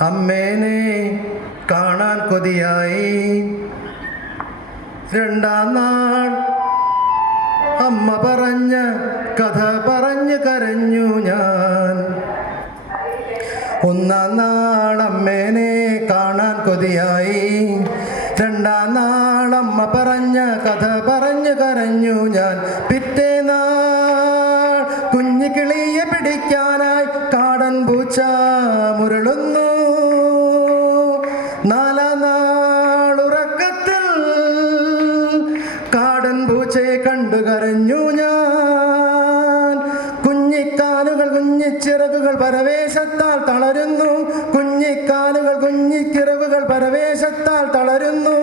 അമ്മേനെ കാണാൻ കൊതിയായി. രണ്ടാം നാൾ അമ്മ പറഞ്ഞ കഥ പറഞ്ഞു കരഞ്ഞു ഞാൻ. ഒന്നാം നാൾ അമ്മേനെ കാണാൻ കൊതിയായി. രണ്ടാം നാൾ അമ്മ പറഞ്ഞ കഥ പറഞ്ഞു കരഞ്ഞു ഞാൻ. പിറ്റേ നാൾ കുഞ്ഞു കിളിയെ പിടിക്കാനായി കാടൻ പൂച്ച മുരളുന്നു കാടൻ പൂച്ചയെ കണ്ടു കരഞ്ഞു ഞാൻ. കുഞ്ഞിക്കാലുകൾ കുഞ്ഞിച്ചിറകുകൾ പരവേശത്താൽ തളരുന്നു. കുഞ്ഞിക്കാലുകൾ കുഞ്ഞിച്ചിറകുകൾ പരവേശത്താൽ തളരുന്നു.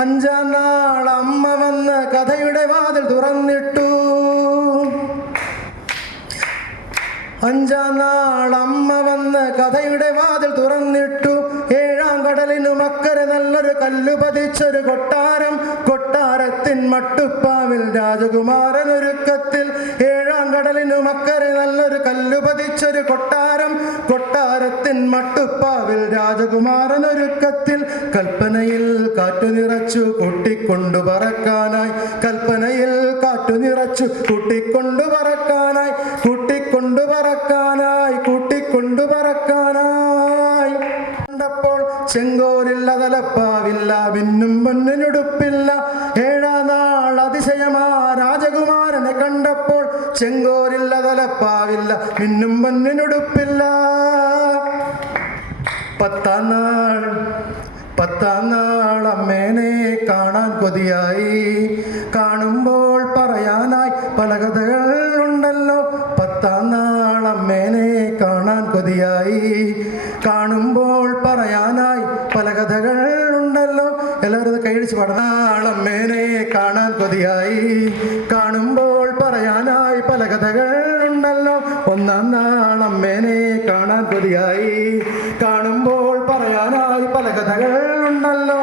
അഞ്ചാം നാൾ അമ്മ വന്ന് കഥയുടെ വാതിൽ തുറന്നിട്ടു. അഞ്ചാം അമ്മ വന്ന് കഥയുടെ വാതിൽ തുറന്നിട്ടു. ഏഴാം കടലിനു മക്കരെ നല്ലൊരു കല്ലു പതിച്ചൊരു കൊട്ടാരം. കൊട്ടാരത്തിൻ മട്ടുപ്പാവിൽ രാജകുമാരൻ ഒരുക്കത്തിൽ. ഏഴാം കടലിനു മക്കരെ നല്ലൊരു കല്ലു പതിച്ചൊരു കൊട്ടാരം. കൊട്ടാരത്തിൻ മട്ടുപ്പാവിൽ രാജകുമാരൻ ഒരുക്കത്തിൽ. കൽപ്പനയിൽ കാറ്റു നിറച്ചു കൂട്ടിക്കൊണ്ടു പറക്കാനായി. കൽപ്പനയിൽ കാറ്റു നിറച്ചു കൂട്ടിക്കൊണ്ടു പറക്കാനായി. കൂട്ടിക്കൊണ്ടു പറക്കാനായി കൂട്ടിക്കൊണ്ടു പറക്കാനായി കണ്ടപ്പോൾ ചെങ്കോലില്ല തലപ്പാവില്ല പിന്നും പൊന്നിനുടുപ്പില്ല ഏഴാം നാൾ അതിശയമാ രാജകുമാരനെ കണ്ടപ്പോൾ ചെങ്കോലില്ല തലപ്പാവില്ല പിന്നും പൊന്നിനുടുപ്പില്ല പത്താം നാൾ പത്താം നാൾ അമ്മേനെ കാണാൻ കൊതിയായി. കാണുമ്പോൾ പറയാനായി പല കാണാൻ കൊതിയായി കാണുമ്പോൾ പറയാനായി പല കഥകൾ ഉണ്ടല്ലോ എല്ലാവരും ഇത് പാടാൾ അമ്മേനെ കാണാൻ കൊതിയായി. കാണുമ്പോൾ പറയാനായി പല കഥകൾ ഉണ്ടല്ലോ ഒന്നാം നാളം മേനെ കാണാൻ കൊതിയായി. കാണുമ്പോൾ പറയാനായി പല കഥകളുണ്ടല്ലോ.